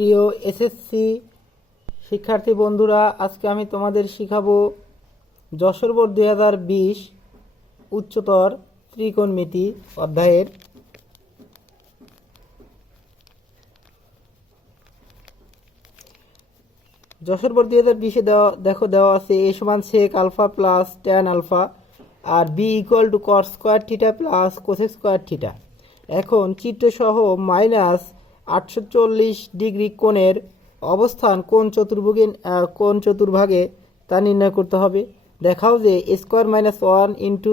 প্রিয় এসএসসি শিক্ষার্থী বন্ধুরা, আজকে আমি তোমাদের শিখাবো যশোর বোর্ড 2020 উচ্চতর ত্রিকোণমিতি অধ্যায়ের যশোর বোর্ড 2020-এ দেওয়া আছে a সমান sec alpha plus tan alpha আর b equal to cos square theta plus cosec square theta. এখন চিত্রসহ -840 ডিগ্রি কোণের অবস্থান কোণ চতুর্ভাগে তা নির্ণয় করতে হবে। দেখাও যে a square minus 1 into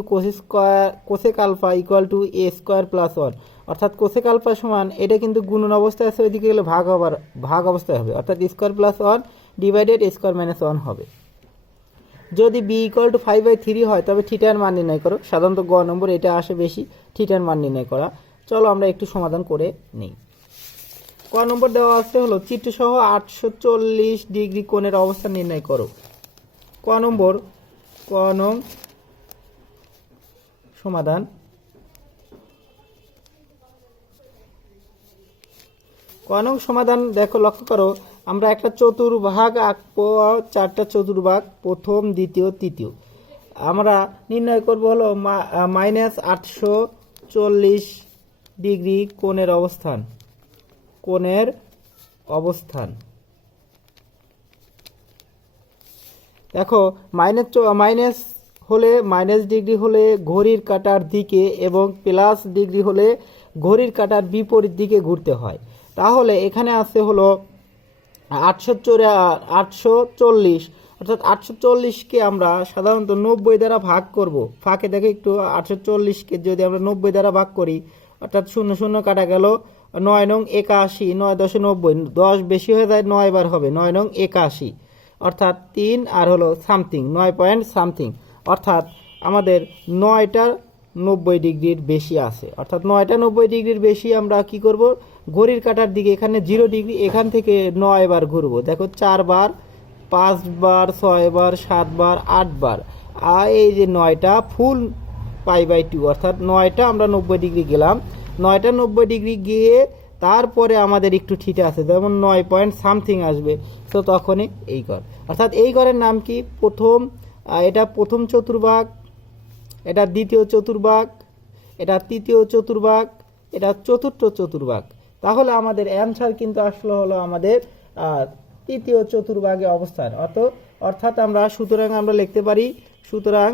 cosec alpha equal to a square plus 1, অর্থাৎ কোসেক আলফা সমান, এটা কিন্তু গুণন অবস্থায় আছে, ওইদিকে গেলে ভাগ অবস্থায় হবে, অর্থাৎ square plus 1 divided a square minus 1 হবে। যদি b ইকুয়াল টু 5/3 হয় তবে থিটার মান নির্ণয় করো। সাধারণত গ নম্বর এটা আসে বেশি, থিটার মান নির্ণয় করা। চলো আমরা একটু সমাধান করে নিই। ক নম্বর দেওয়া আছে হলো চিত্রসহ 840 ডিগ্রি কোণের অবস্থান নির্ণয় করো। ক নং সমাধান। দেখো, লক্ষ্য করো, আমরা একটা চতুর্ভাগ আঁকবো, 4টা চতুর্ভাগ, প্রথম, দ্বিতীয়, তৃতীয়। আমরা নির্ণয় করব হলো -840 ডিগ্রি কোণের অবস্থান। দেখো, মাইনাস হলে -ডিগ্রি হলে ঘড়ির কাঁটার দিকে এবং প্লাস ডিগ্রি হলে ঘড়ির কাঁটার বিপরীত দিকে ঘুরতে হয়। তাহলে এখানে আছে হলো 840, অর্থাৎ 840কে আমরা সাধারণত 90 দ্বারা ভাগ করব। ফাঁকে দেখে একটু, 840কে যদি আমরা 90 দ্বারা ভাগ করি, অর্থাৎ 0 0 কাটা গেল, 9 নং 81, 9 10 90, 10 বেশি হয়ে যায়, 9 বার হবে, 9 নং 81, অর্থাৎ 3 আর হলো সামথিং, 9 পয়েন্ট সামথিং, অর্থাৎ আমাদের 9টা 90 ডিগ্রির বেশি আছে। অর্থাৎ 9টা 90 ডিগ্রির বেশি আমরা কি করব, ঘড়ির কাঁটার দিকে, এখানে 0 ডিগ্রি, এখান থেকে 9 বার ঘুরবো। দেখো, 4 বার, 5 বার, 6 বার, 7 বার, 8 বার, আর এই যে 9টা ফুল π/2, অর্থাৎ 9টা আমরা 90 ডিগ্রি গেলাম। 9টা 90 ডিগ্রি গিয়ে তারপরে আমাদের একটু থিটা আছে, যেমন 9 পয়েন্ট সামথিং আসবে, তো তখনই এই ঘর। অর্থাৎ এই ঘরের নাম কি, এটা প্রথম চতুর্ভাগ, এটা দ্বিতীয় চতুর্ভাগ, এটা তৃতীয় চতুর্ভাগ, এটা চতুর্থ চতুর্ভাগ। তাহলে আমাদের অ্যান্সার কিন্তু আসলে হলো আমাদের তৃতীয় চতুর্ভাগে অবস্থান। অর্থাৎ সুতরাং আমরা লিখতে পারি, সুতরাং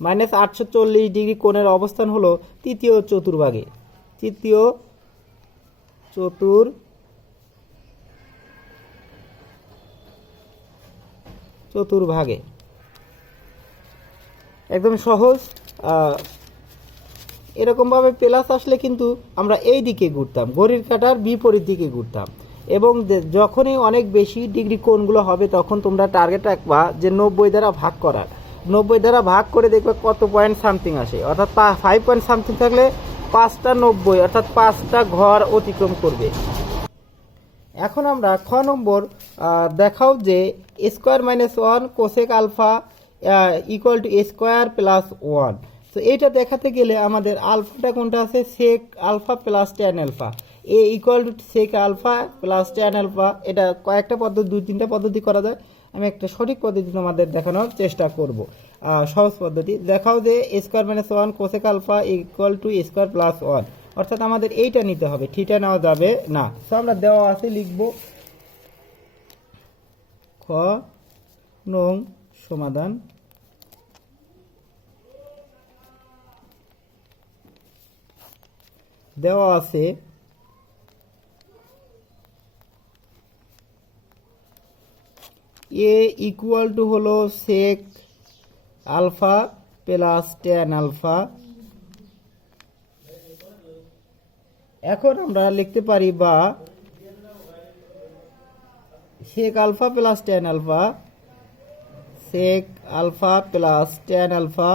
-840 ডিগ্রি কোণের অবস্থান হলো তৃতীয় চতুর্ভাগে। একদম সহজ। এরকমভাবে প্লাস আসলে কিন্তু আমরা এই দিকে ঘুরতাম, ঘড়ির কাঁটার বিপরীত দিকে ঘুরতাম। এবং যখনই অনেক বেশি ডিগ্রি কোণগুলো হবে, তখন তোমরা টার্গেট রাখবা যে 90 দ্বারা ভাগ করার। 90 দ্বারা ভাগ করে দেখবে কত পয়েন্ট সামথিং আসে, অর্থাৎ 5 পয়েন্ট সামথিং থাকলে 5টা 90, অর্থাৎ 5টা ঘর অতিক্রম করবে। এখন আমরা খ নম্বর দেখাও যে a square minus 1 cosec alpha equal to a square plus 1। তো এইটা দেখাতে গেলে আমাদের আলফাটা কোনটা আছে, sec alpha plus tan alpha, A equal to sec alpha plus tan alpha. এটা কয়েকটা পদ্ধতি, 2-3টা পদ্ধতি করা যায়। আমি একটা সঠিক পদ্ধতি তোমাদের দেখানোর চেষ্টা করব। সহজ পদ্ধতি দেখাও যে a square minus 1 cosec alpha equal to a square plus 1, অর্থাৎ আমাদের এইটা নিতে হবে, থিটা নেওয়া যাবে না। তো আমরা দেওয়া আছে, লিখব খ নং সমাধান। দেওয়া আছে এ ইকুয়াল টু হলো sec alpha plus tan alpha. এখন আমরা লিখতে পারি, বা sec alpha plus tan alpha, sec alpha plus tan alpha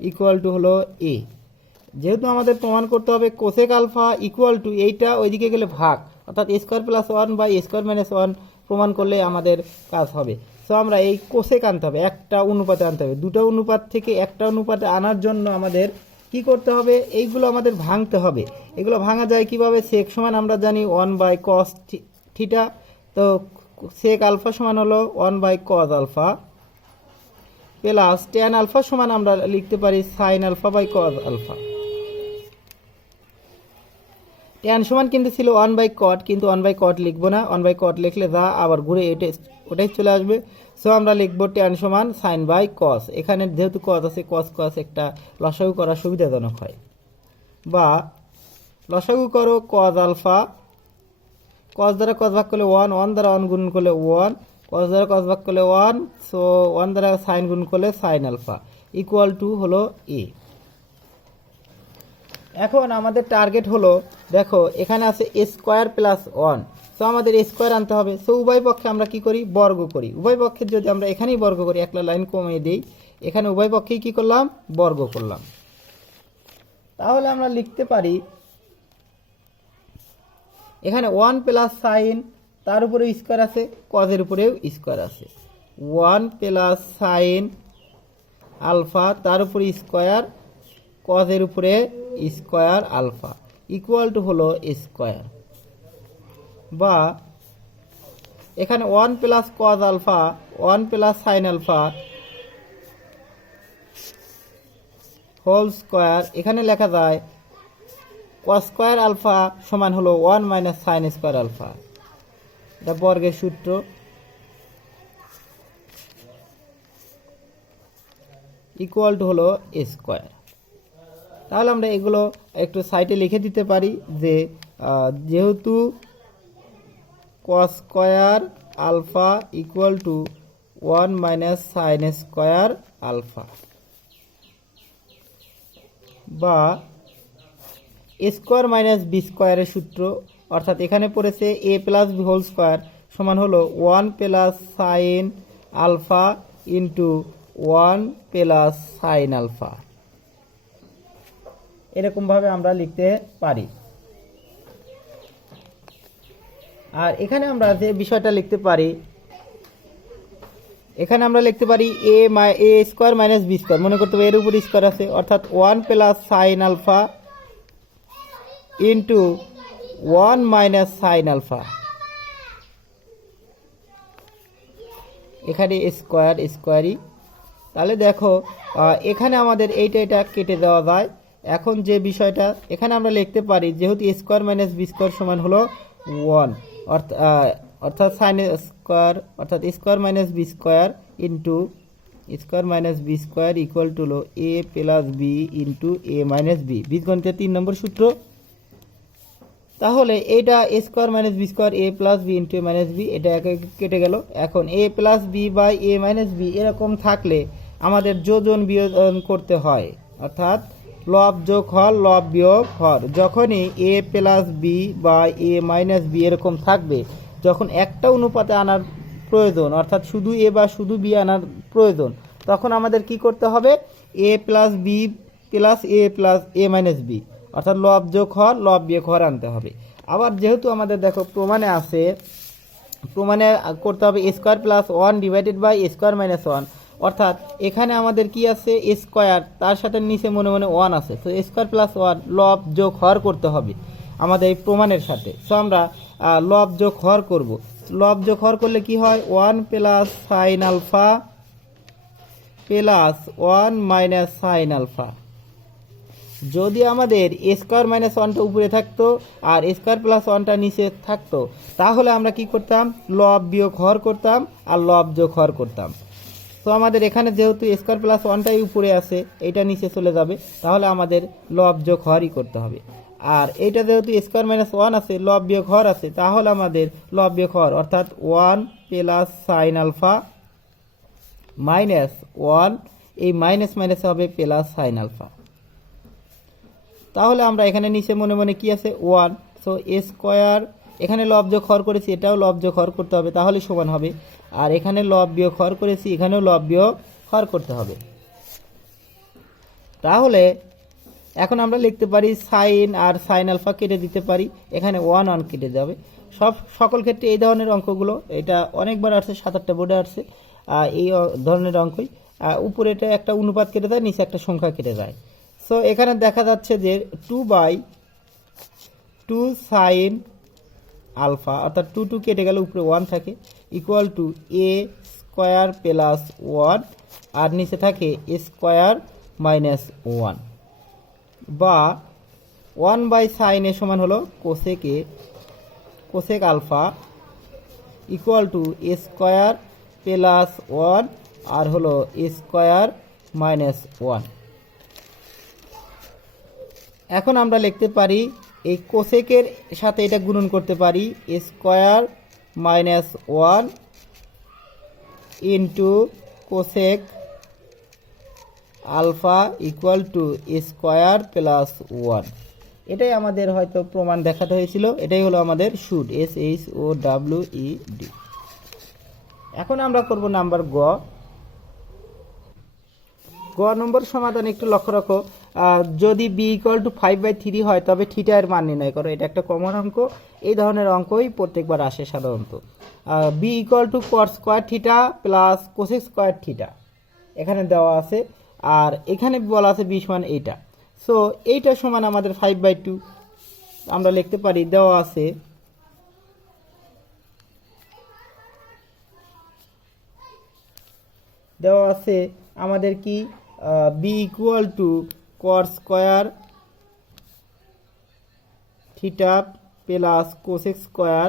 equal to হলো এ। যেহেতু আমাদের প্রমাণ করতে হবে কোসেক আলফা ইকুয়াল টু, এইটা ওইদিকে গেলে ভাগ, অর্থাৎ a স্কয়ার প্লাস 1 বা a স্কয়ার মাইনাস 1 প্রমাণ করলে আমাদের কাজ হবে। সো আমরা এই কোসেক আনতে হবে, একটা অনুপাতে আনতে হবে। দুটো অনুপাত থেকে একটা অনুপাতে আনার জন্য আমাদের কি করতে হবে, এইগুলো আমাদের ভাঙতে হবে। এগুলো ভাঙা যায় কিভাবে, সেক সমান আমরা জানি 1/cos থিটা, তো সেক আলফা সমান হলো 1/cos alpha plus tan alpha সমান আমরা লিখতে পারি sine alpha by cos alpha. Tan সমান কিন্তু ছিল 1/cot, কিন্তু 1/cot লিখবো না, 1/cot লিখলে যা আবার ঘুরে ওটাই চলে আসবে। সো আমরা লিখবো ট্যান সমান সাইন বাই কস। এখানে যেহেতু কস আছে, কস একটা লসাগু করা সুবিধাজনক হয়। বা লসাগু করো কজ আলফা, কস দ্বারা কস ভাগ করলে 1, 1 দ্বারা 1 গুণ করলে 1, কস দ্বারা কস ভাগ করলে 1, সো 1 দ্বারা সাইন গুণ করলে সাইন আলফা ইকুয়াল টু হলো এ। এখন আমাদের টার্গেট হলো, দেখো এখানে আছে এ স্কোয়ার প্লাস 1, তো আমাদের এ স্কোয়ার আনতে হবে। সো উভয় পক্ষে আমরা কি করি, বর্গ করি। উভয় পক্ষের যদি আমরা এখানেই বর্গ করি, একটা লাইন কমিয়ে দিই, এখানে উভয় পক্ষেই কি করলাম, বর্গ করলাম। তাহলে আমরা লিখতে পারি এখানে 1 প্লাস সাইন, তার উপরে স্কোয়ার আছে, কজের উপরেও স্কোয়ার আছে, 1 প্লাস সাইন আলফা, তার উপরে স্কোয়ার, কজের উপরে স্কোয়ার আলফা ইকুয়াল টু হলো স্কোয়ার। বা এখানে 1 plus cos alpha, 1 plus sine alpha whole square, এখানে লেখা যায় কস স্কোয়ার আলফা সমান হলো 1 মাইনাস সাইন স্কোয়ার আলফা, এটা বর্গের সূত্র। ইকুয়াল টু হলো স্কোয়ার। তাহলে আমরা এগুলো একটু সাইডে লিখে দিতে পারি যে যেহেতু cos square alpha equal to 1 minus sine square alpha, বা স্কোয়ার মাইনাস বি স্কোয়ারের সূত্র, অর্থাৎ এখানে পড়েছে A plus B whole square সমান হলো 1 plus sine alpha into 1 plus sine alpha, এরকমভাবে আমরা লিখতে পারি। আর এখানে আমরা যে বিষয়টা লিখতে পারি, এখানে আমরা লিখতে পারি A square minus B square, মনে করতে হবে এর উপর স্কোয়ার আছে, অর্থাৎ 1 plus sine alpha into 1 minus sine alpha, এখানে স্কোয়ার স্কোয়ারই। তাহলে দেখো এখানে আমাদের এটা কেটে দেওয়া যায়। এখন যে বিষয়টা এখানে আমরা লিখতে পারি, যেহেতু স্কোয়ার মাইনাস বি স্কোয়ার সমান হলো 1, অর্থাৎ সাইন স্কোয়ার, অর্থাৎ square minus B square into square minus B square equal to হলো A plus B into A minus B, বীজগণিতের 3 নম্বর সূত্র। তাহলে এটা A square minus B square A plus B into A minus B, এটা কেটে গেল। এখন A plus B by A minus B এরকম থাকলে আমাদের যোজন বিয়োজন করতে হয়, অর্থাৎ লব যোগ হর, লব বিয়োগ হর। যখনই এ প্লাস বি বা এ মাইনাস বি এরকম থাকবে, যখন একটা অনুপাতে আনার প্রয়োজন, অর্থাৎ শুধু এ বা শুধু বি আনার প্রয়োজন, তখন আমাদের কি করতে হবে, এ প্লাস বি প্লাস এ মাইনাস বি, অর্থাৎ লব যোগ হর, লব বিয়োগ হর আনতে হবে। আবার যেহেতু আমাদের দেখো প্রমাণে আছে, প্রমাণে করতে হবে A square plus 1 divided by A square minus 1, অর্থাৎ এখানে আমাদের কি আছে এ স্কোয়ার, তার সাথে নিচে মনে মনে 1 আছে, তো এ স্কোয়ার প্লাস 1 লব যোগ হর করতে হবে আমাদের এই প্রমাণের সাথে। সো আমরা লব যোগ হর করব। লব যোগ হর করলে কি হয়, 1 plus sine alpha plus 1 minus sine alpha. যদি আমাদের এ স্কোয়ার মাইনাস 1টা উপরে থাকতো আর এ স্কোয়ার প্লাস 1টা নিচে থাকতো, তাহলে আমরা কি করতাম, লব বিয়োগ হর করতাম আর লব যোগ হর করতাম। তো আমাদের এখানে যেহেতু এ স্কোয়ার প্লাস 1টাই উপরে আছে, এটা নিচে চলে যাবে, তাহলে আমাদের লব যোগ হরই করতে হবে। আর এইটা যেহেতু এ স্কোয়ার মাইনাস 1 আছে, লব বিয়োগ হর আছে, তাহলে আমাদের লব বিয়োগ হর, অর্থাৎ 1 প্লাস সাইন আলফা মাইনাস 1, এই মাইনাস মাইনাস হবে প্লাস সাইন আলফা। তাহলে আমরা এখানে নিচে মনে মনে কি আছে 1, সো এ স্কোয়ার, এখানে লব যোগ হর করেছি, এটাও লব যোগ হর করতে হবে, তাহলে সমান হবে। আর এখানে লব বিয়োগ হর করেছি, এখানেও লব বিয়োগ হর করতে হবে। তাহলে এখন আমরা লিখতে পারি সাইন আর সাইন আলফা কেটে দিতে পারি, এখানে 1 1 কেটে যাবে। সকল ক্ষেত্রে এই ধরনের অঙ্কগুলো, এটা অনেকবার আসছে, 7-8টা বোর্ডে আসছে এই ধরনের অঙ্কই। উপরে এটা একটা অনুপাত কেটে যায়, নিচে একটা সংখ্যা কেটে যায়। সো এখানে দেখা যাচ্ছে যে 2/2 সাইন আলফা, অর্থাৎ 2 কেটে গেলে উপরে 1 থাকে, equal to A square plus 1 আর নিচে থাকে এ স্কোয়ার মাইনাস 1, বা 1/sin এ সমান হলো cosec alpha equal to A square plus 1 আর হলো এ স্কোয়ার মাইনাস 1। এখন আমরা লিখতে পারি এই কোসেকের সাথে এটা গুণন করতে পারি A square minus 1 into cosec alpha equal to A square plus 1। এটাই আমাদের হয়তো প্রমাণ দেখাতে হয়েছিল, এটাই হলো আমাদের শুড, SHOWED। এখন আমরা করব নাম্বার গ নম্বর সমাধান। একটু লক্ষ্য রাখো, যদি বি ইকুয়াল টু 5/3 হয় তবে থিটা এর মান নির্ণয় করো। এটা একটা কমন অঙ্ক, এই ধরনের অঙ্কই প্রত্যেকবার আসে সাধারণত। B equal to cot square theta plus cosec square theta এখানে দেওয়া আছে, আর এখানে বলা আছে বি সমান এইটা। সো এইটা সমান আমাদের 5/2 আমরা লিখতে পারি, দেওয়া আছে আমাদের কি B equal to cot square theta plus cosec square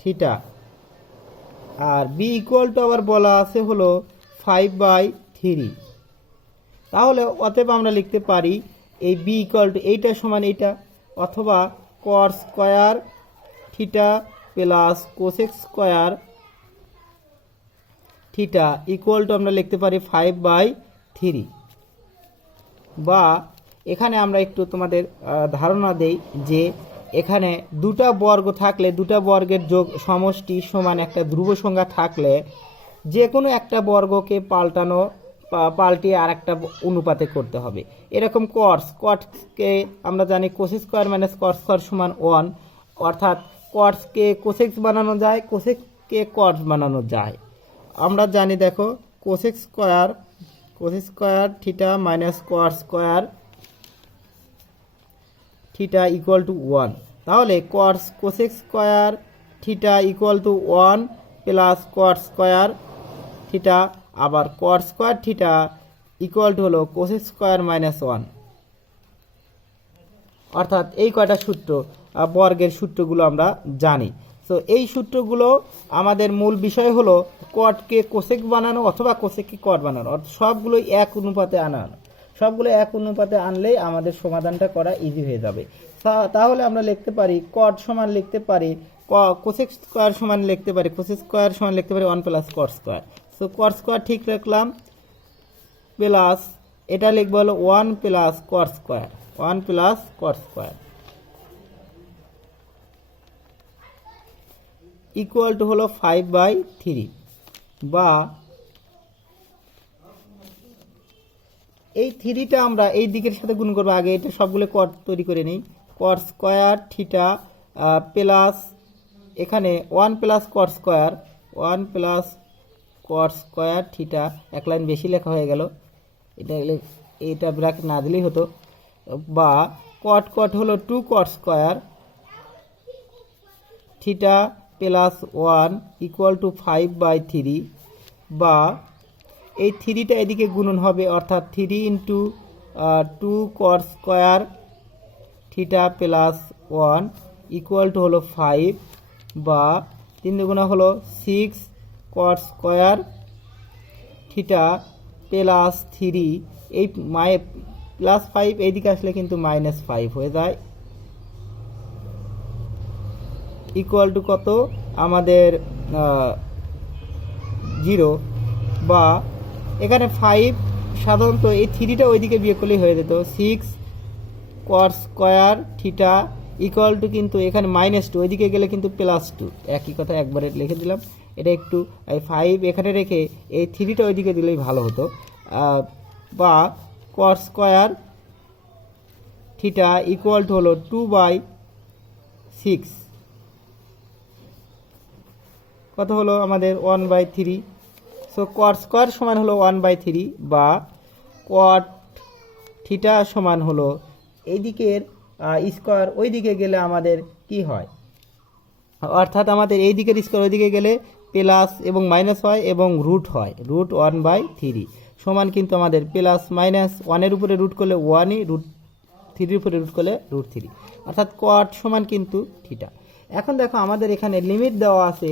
theta, আর বি ইকুয়াল টু আবার বলা আছে হলো 5/3। তাহলে অতএব আমরা লিখতে পারি এই বি ইকুয়াল টু এইটা সমান এইটা, অথবা কট square theta plus cosec square theta equal two আমরা লিখতে পারি 5/3। বা এখানে আমরা একটু তোমাদের ধারণা দেই যে এখানে দুটা বর্গ থাকলে দুটা বর্গের যোগ সমষ্টি সমান একটা ধ্রুব সংখ্যা থাকলে যে কোনো একটা বর্গকে পাল্টিয়ে আর একটা অনুপাতে করতে হবে। এরকম কটকে আমরা জানি cosec square minus cot square সমান 1, অর্থাৎ কটকে কোসেক বানানো যায়, কোসেককে কট বানানো যায়। আমরা জানি দেখো cosec square theta minus cot square theta equal to 1। তাহলে cosec square theta equal to 1 plus cot square theta, আবার cot square theta equal to হলো কোসেক স্কোয়ার মাইনাস 1। অর্থাৎ এই কয়টা সূত্র, বর্গের সূত্রগুলো আমরা জানি। তো এই সূত্রগুলো আমাদের মূল বিষয় হলো কটকে কোসেক বানানো অথবা কোসেককে কট বানানো, অর্থাৎ সবগুলোই এক অনুপাতে সবগুলো এক অনুপাতে আনলেই আমাদের সমাধানটা করা ইজি হয়ে যাবে। তাহলে আমরা লিখতে পারি কট সমান লিখতে পারি কোসেক স্কোয়ার সমান লিখতে পারি 1 plus cot square. So cot square ঠিক রাখলাম, প্লাস এটা লিখবো হলো 1 plus cot square equal to হলো 5/3। বা এই 3টা আমরা এই দিকের সাথে গুণ করবো, আগে এটা সবগুলো কট তৈরি করে নিই। কট স্কোয়ার থিটা প্লাস এখানে 1 প্লাস কট স্কোয়ার থিটা, এক লাইন বেশি লেখা হয়ে গেল, এটা ব্র্যাকেট না দিলেই হতো। বা কট হলো 2 কট square theta plus 1 equal to 5/3। বা এই 3টা এদিকে গুণন হবে, অর্থাৎ 3 into 2 caught square theta plus 1 equal to হলো 5। বা 3 দুগুণা হলো 6 কট স্কোয়ার থিটা প্লাস 3, এই প্লাস 5 এইদিকে আসলে কিন্তু -5 হয়ে যায়, ইকুয়াল টু কত আমাদের 0। বা এখানে 5 সাধারণত এই 3টা ওইদিকে বিয়োগ করলেই হয়ে যেত, 6 কট স্কোয়ার থিটা ইকুয়াল টু, কিন্তু এখানে -2 ওইদিকে গেলে কিন্তু +2, একই কথা একবারে লিখে দিলাম। এটা একটু এই 5 এখানে রেখে এই 3টা ওইদিকে দিলেই ভালো হতো। বা কট স্কোয়ার থিটা ইকুয়াল টু হলো 2/6, কত হলো আমাদের 1/3। সো কট স্কোয়ার সমান হলো 1/3। বা কট থিটা সমান হলো এইদিকের স্কোয়ার ওই দিকে গেলে আমাদের কি হয়, অর্থাৎ আমাদের এই দিকের স্কোয়ার ওই দিকে গেলে প্লাস এবং মাইনাস হয় এবং রুট হয়, রুট 1/3 সমান কিন্তু আমাদের প্লাস মাইনাস 1-এর উপরে রুট করলে 1ই, রুট 3-এর উপরে রুট করলে রুট 3, অর্থাৎ কট সমান কিন্তু থিটা। এখন দেখো আমাদের এখানে লিমিট দেওয়া আছে,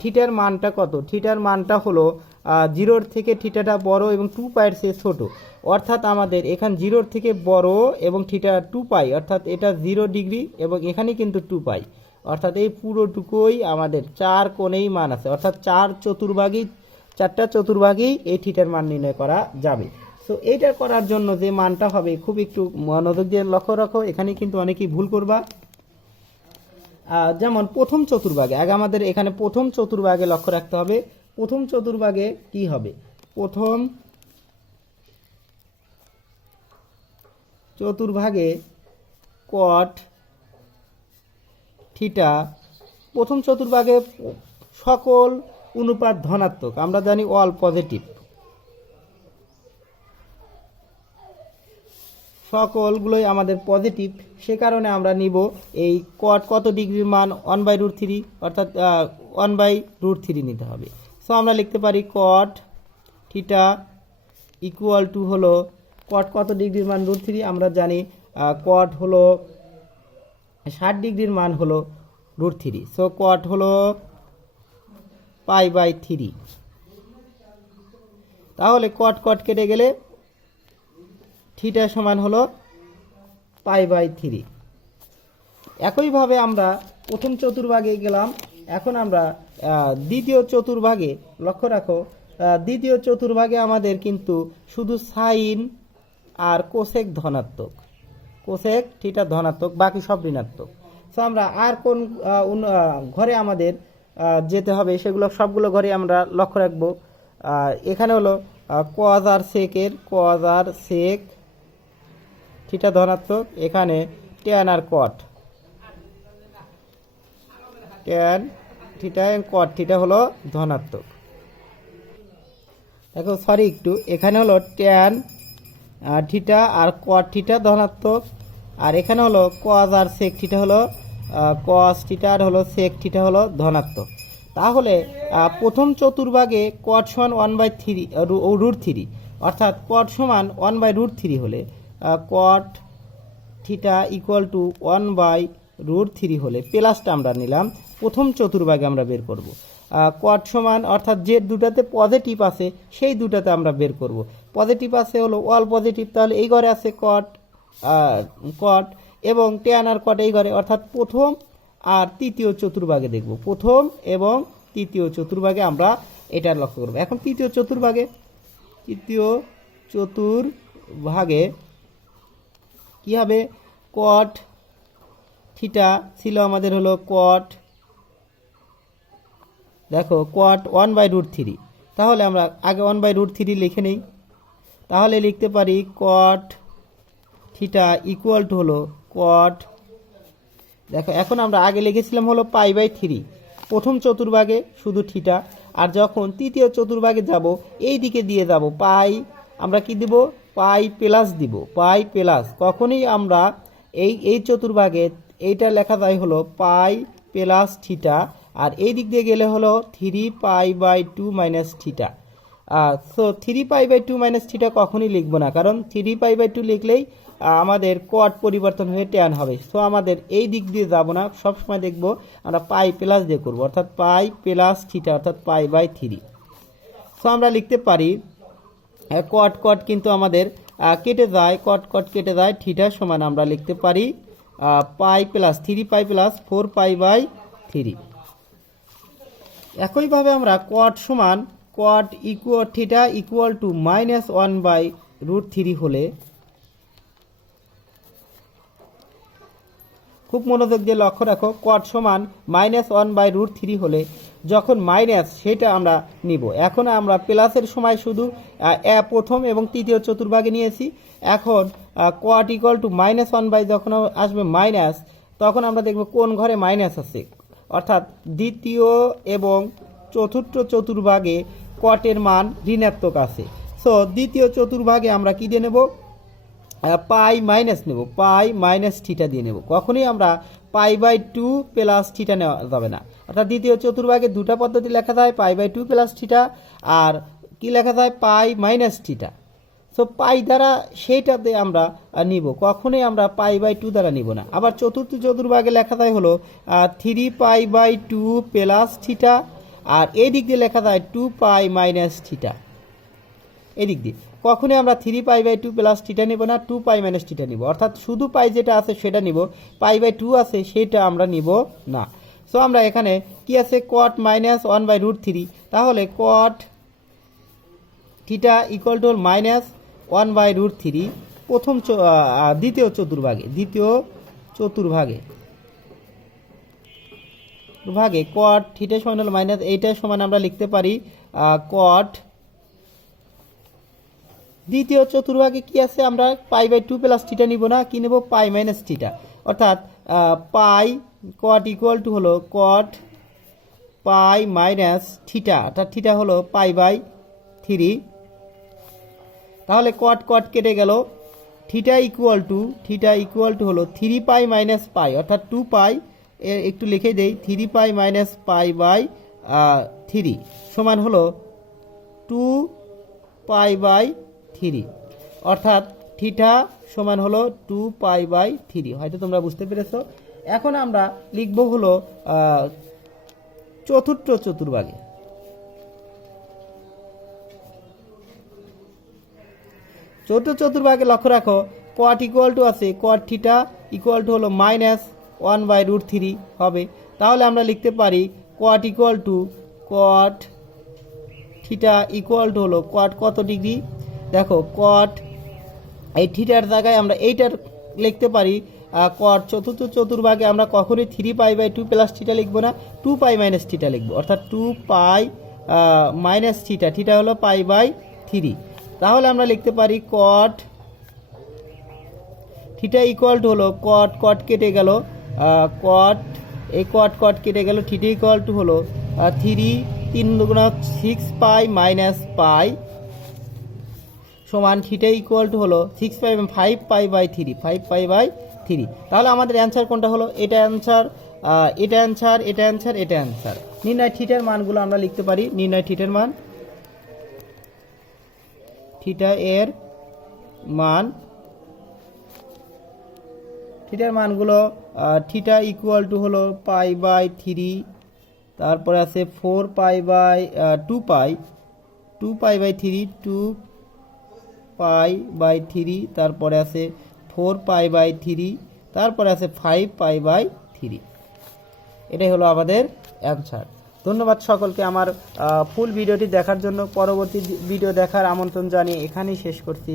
থিটার মানটা কত, থিটার মানটা হলো 0-র থেকে থিটাটা বড় এবং 2π-এর চেয়ে ছোট, অর্থাৎ আমাদের এখান 0-র থেকে বড় এবং থিটা 2π, অর্থাৎ এটা 0 ডিগ্রি এবং এখানে কিন্তু 2π, অর্থাৎ এই পুরোটুকুই আমাদের 4 কোণেই মান আছে, অর্থাৎ 4টা চতুর্ভাগেই এই থিটার মান নির্ণয় করা যাবে। তো এইটা করার জন্য যে মানটা হবে খুব একটু মনোযোগ দিয়ে লক্ষ্য রাখো, এখানে কিন্তু অনেকেই ভুল করবা। যেমন প্রথম চতুর্ভাগে, আগে আমাদের এখানে প্রথম চতুর্ভাগে লক্ষ্য রাখতে হবে, প্রথম চতুর্ভাগে কি হবে, প্রথম চতুর্ভাগে কট থিটা, প্রথম চতুর্ভাগে সকল অনুপাত ধনাত্মক, আমরা জানি অল পজিটিভ, সকলগুলোই আমাদের পজিটিভ, সে কারণে আমরা নিব এই কট কত ডিগ্রির মান 1/√3, অর্থাৎ 1/√3 নিতে হবে। সো আমরা লিখতে পারি কট থিটা ইকুয়াল টু হলো কট কত ডিগ্রির মান √3, আমরা জানি কট হলো 60 ডিগ্রির মান হলো √3, সো কট হলো π/3, তাহলে কট কট কেটে গেলে থিটা সমান হলো π/3। একইভাবে আমরা প্রথম চতুর্ভাগে গেলাম, এখন আমরা দ্বিতীয় চতুর্ভাগে লক্ষ্য রাখো, দ্বিতীয় চতুর্ভাগে আমাদের কিন্তু শুধু সাইন আর কোসেক ধনাত্মক, কোসেক থিটা ধনাত্মক, বাকি সব ঋণাত্মক। সো আমরা আর কোন ঘরে আমাদের যেতে হবে সেগুলো সবগুলো ঘরে আমরা লক্ষ্য রাখবো। এখানে হলো কজ আর সেকের, কজ আর সেক থিটা ধনাত্মক, এখানে ট্যান আর কট, ট্যান থিটা এবং কট থিটা হলো ধনাত্মক। দেখো সরি একটু, এখানে হলো ট্যান থিটা আর কট থিটা ধনাত্মক, আর এখানে হলো কজ আর সেক থিটা হলো কস থিটা আর হলো সেক থিটা হলো ধনাত্মক। তাহলে প্রথম চতুর্ভাগে কট সমান 1/3 অর্থাৎ কট সমান 1/√3 হলে কট থিটা ইকুয়াল টু 1/√3 হলে প্লাসটা আমরা নিলাম, প্রথম চতুর্ভাগে আমরা বের করব। কট সমান অর্থাৎ যে দুটাতে পজিটিভ আছে সেই দুটাতে আমরা বের করব, পজিটিভ আছে হলো অল পজিটিভ, তাহলে এই ঘরে আছে কট কট এবং ট্যান আর কট এই ঘরে, অর্থাৎ প্রথম আর তৃতীয় চতুর্ভাগে দেখব, প্রথম এবং তৃতীয় চতুর্ভাগে আমরা এটা লক্ষ্য করব। এখন তৃতীয় চতুর্ভাগে কি হবে, কট থিটা ছিল আমাদের হলো কট, দেখো কট 1/√3, তাহলে আমরা আগে 1/√3 লিখে নেই, তাহলে লিখতে পারি কট থিটা ইকুয়াল টু হলো কট, দেখো এখন আমরা আগে লিখেছিলাম হলো π/3 প্রথম চতুর্ভাগে শুধু থিটা, আর যখন তৃতীয় চতুর্ভাগে যাব এই দিকে দিয়ে যাব পাই, আমরা কি দিব পাই প্লাস দিব, পাই প্লাস, কখনই আমরা এই চতুর্ভাগে এইটা লেখা যায় হলো পাই প্লাস থিটা, আর এই দিক দিয়ে গেলে হলো 3π/2 minus theta. So 3π/2 minus theta কখনই লিখবো না, কারণ 3π/2 লিখলেই আমাদের কট পরিবর্তন হয়ে ট্যান হবে। সো আমাদের এই দিক দিয়ে যাব না, সবসময় দেখব আমরা পাই প্লাস দিয়ে করবো, অর্থাৎ পাই প্লাস থিটা অর্থাৎ π/3। সো আমরা লিখতে পারি কট কট কিন্তু আমাদের কেটে যায়, কট কট কেটে যায়, থিটা সমান আমরা লিখতে পারি পাই প্লাস 3π প্লাস 4π/3। একইভাবে আমরা কট সমান কট ইকুয়াল থিটা ইকুয়াল টু -1/√3 হলে, খুব মনোযোগ দিয়ে লক্ষ্য রাখো, কট সমান -1/√3 হলে যখন মাইনাস সেটা আমরা নিব। এখন আমরা প্লাসের সময় শুধু প্রথম এবং তৃতীয় চতুর্ভাগে নিয়েছি, এখন কট ইকুয়াল টু -1 যখন আসবে মাইনাস, তখন আমরা দেখব কোন ঘরে মাইনাস আছে, অর্থাৎ দ্বিতীয় এবং চতুর্থ চতুর্ভাগে কটের মান ঋণাত্মক আছে। সো দ্বিতীয় চতুর্ভাগে আমরা কি দিয়ে নেব, পাই মাইনাস নেব, পাই মাইনাস থিটা দিয়ে নেব। কখনোই আমরা pi by two plus theta নেওয়া যাবে না। অর্থাৎ দ্বিতীয় চতুর্ভাগে দুটা পদ্ধতি লেখা যায়, pi by two plus theta আর কি লেখা যায় pi minus theta. So pi দ্বারা সেইটাতে আমরা নিব, কখনোই আমরা পাই বাই টু দ্বারা নিব না। আবার চতুর্থ চতুর্ভাগে লেখা যায় হলো 3 pi by two plus theta, আর এই দিক দিয়ে লেখা যায় 2 পাই মাইনাস থিটা। এদিক দিয়ে কখনোই আমরা 3 pi by two plus theta নিব না, 2 পাই মাইনাস থিটা নিব। অর্থাৎ শুধু পাই যেটা আছে সেটা নিব, পাই বাই টু আছে সেটা আমরা নিব না। সো আমরা এখানে কি আছে কট মাইনাস 1/√3, তাহলে কট থিটা ইকুয়াল টু মাইনাস 1/√3 দ্বিতীয় চতুর্ভাগে কট থিটা সমান হলো মাইনাস, এইটার সমান আমরা লিখতে পারি কট। দ্বিতীয় চতুর্ভাগে কি আছে, আমরা pi by two plus theta নিব না, কি নেব পাই মাইনাস থিটা। অর্থাৎ পাই কট ইকুয়াল টু হলো কট পাই মাইনাস থিটা, অর্থাৎ থিটা হলো পাই বাই 3। তাহলে কট কট কেটে গেল, থিটা ইকুয়াল টু হলো 3 পাই মাইনাস পাই, অর্থাৎ 2 পাই, একটু লিখে দেই 3 পাই মাইনাস পাই বাই 3 সমান হলো 2 পাই বাই 3, অর্থাৎ থিটা সমান হলো 2 পাই বাই 3। হয়তো তোমরা বুঝতে পেরেছো। এখন আমরা লিখব হলো চতুর্থ চতুর্ভাগে। চতুর্থ চতুর্ভাগে লক্ষ্য রাখো কট ইকুয়াল টু আছে, কট থিটা ইকুয়াল টু হলো মাইনাস 1/√3 হবে। তাহলে আমরা লিখতে পারি কট equal to caught theta equal to হলো কট কত ডিগ্রি, দেখো কট এই থিটার জায়গায় আমরা এইটার লিখতে পারি কট। চতুর্থ চতুর্ভাগে আমরা কখনোই 3 pi by two plus theta লিখবো না, 2 পাই মাইনাস থিটা লিখবো, অর্থাৎ 2 পাই মাইনাস থিটা, থিটা হলো পাই বাই 3। তাহলে আমরা লিখতে পারি কট থিটা ইকুয়াল টু হলো কট কট কেটে গেল, কট এই কট কট কেটে গেল, থিটা ইকুয়াল টু হলো 3 দুগুণা 6 পাই মাইনাস পাই সমান থিটা ইকুয়াল টু হলো 6 পাই 5 পাই বাই 3, 5 পাই বাই 3। তাহলে আমাদের অ্যান্সার কোনটা হলো, এটা অ্যান্সার, এটা অ্যান্সার, এটা অ্যান্সার, এটা অ্যান্সার। নির্ণয় থিটার মানগুলো আমরা লিখতে পারি, নির্ণয় থিটার মান, থিটা এর মান, থিটার মানগুলো থিটা ইকুয়াল টু হলো পাই বাই 3, তারপরে আছে 4 pi by 2 pi by 3, 2 pi by 3, তারপরে আছে 4 পাই বাই 3, তারপরে আছে 5 পাই বাই 3। এটাই হলো আমাদের অ্যান্সার। ধন্যবাদ সকলকে আমার ফুল ভিডিওটি দেখার জন্য। পরবর্তী ভিডিও দেখার আমন্ত্রণ জানিয়ে এখানেই শেষ করছি।